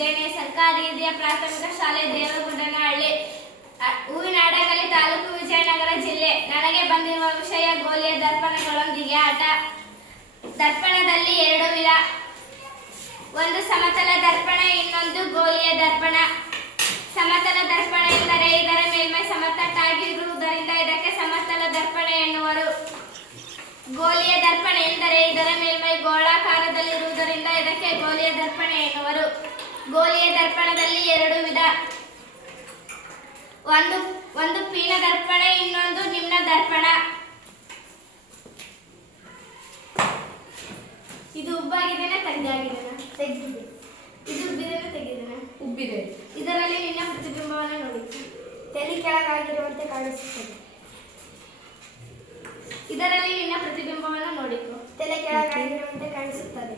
ತೆಗೆದುಕೊಂಡಿದ್ದೇನೆ. ಸರ್ಕಾರಿ ಹಿರಿಯ ಪ್ರಾಥಮಿಕ ಶಾಲೆ ದೇವರಗುಡ್ಡನಹಳ್ಳಿ, ಹೂವಿನಹಡಗಲಿ ತಾಲೂಕು, ವಿಜಯನಗರ ಜಿಲ್ಲೆ. ನನಗೆ ಬಂದಿರುವ ವಿಷಯ ಗೋಲಿಯ ದರ್ಪಣಗಳೊಂದಿಗೆ ಆಟ. ದರ್ಪಣದಲ್ಲಿ ಎರಡು ವಿಧ, ಒಂದು ಸಮತಲ ದರ್ಪಣ, ಇನ್ನೊಂದು ಗೋಲಿಯ ದರ್ಪಣ. ಸಮತಲ ದರ್ಪಣ ಎಂದರೆ ಇದರ ಮೇಲ್ಮೈ ಸಮತಟ್ಟಾಗಿರುವುದರಿಂದ ಇದಕ್ಕೆ ಸಮತಲ ದರ್ಪಣ ಎನ್ನುವರು. ಗೋಲಿಯ ದರ್ಪಣ ಎಂದರೆ ಇದರ ಮೇಲ್ಮೈ ಗೋಳಾಕಾರದಲ್ಲಿರುವುದರಿಂದ ಇದಕ್ಕೆ ಗೋಲಿಯ ದರ್ಪಣ ಎನ್ನುವರು. ಗೋಲಿಯ ದರ್ಪಣದಲ್ಲಿ ಎರಡು ವಿಧ, ಒಂದು ಪೀನ ದರ್ಪಣ, ಇನ್ನೊಂದು ನಿಮ್ನ ದರ್ಪಣ. ಇದು ಉಬ್ಬಾಗಿದೆನಾ ತೆಗೆದಾಗಿದೆನಾ? ತೆಗೆದಿದೆ. ಇದು ಉಬ್ಬಿದೆನಾ ತೆಗೆದಿದೆನಾ? ಉಬ್ಬಿದೆ. ಇದರಲ್ಲಿ ನಿನ್ನ ಪ್ರತಿಬಿಂಬವನ್ನು ನೋಡಿ. ತಲೆ ಕೆಳಗಾಗಿರುವಂತೆ ಕಾಣಿಸುತ್ತದೆ. ಇದರಲ್ಲಿ ನಿನ್ನ ಪ್ರತಿಬಿಂಬವನ್ನು ನೋಡಿಕೊ. ತಲೆ ಕೆಳಗಾಗಿರುವಂತೆ ಕಾಣಿಸುತ್ತದೆ.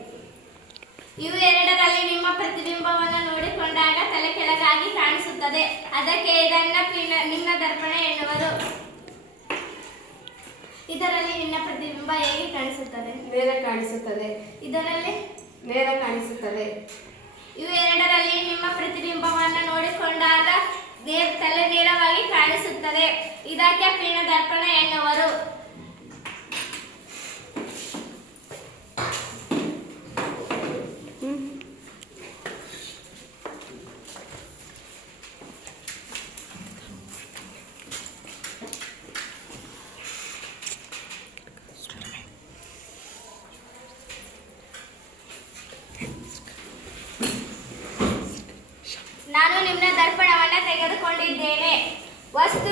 ಇವು ಎರಡರಲ್ಲಿ ನಿಮ್ಮ ಪ್ರತಿಬಿಂಬವನ್ನು ನೋಡಿಕೊಂಡಾಗ ತಲೆ ಕೆಳಗಾಗಿ ಕಾಣಿಸುತ್ತದೆ. ಅದಕ್ಕೆ ಇದನ್ನ ನಿಮ್ನ ದರ್ಪಣ ಎನ್ನುವರು. ಇದರಲ್ಲಿ ನಿನ್ನ ಪ್ರತಿಬಿಂಬ ಹೇಗೆ ಕಾಣಿಸುತ್ತದೆ? ನೇರ ಕಾಣಿಸುತ್ತದೆ. ಇದರಲ್ಲಿ ನೇರ ಕಾಣಿಸುತ್ತದೆ. ಇವು ಎರಡರಲ್ಲಿ ನಿಮ್ಮ ಪ್ರತಿಬಿಂಬವನ್ನು ನೋಡಿಕೊಂಡಾಗ ತಲೆ ನೇರವಾಗಿ ಕಾಣಿಸುತ್ತದೆ. ಇದಕ್ಕೆ ಪೀನ ದರ್ಪಣ ಎನ್ನುವರು. ನಾನು ನಿಮ್ನ ದರ್ಪಣವನ್ನು ತೆಗೆದುಕೊಂಡಿದ್ದೇನೆ. ವಸ್ತು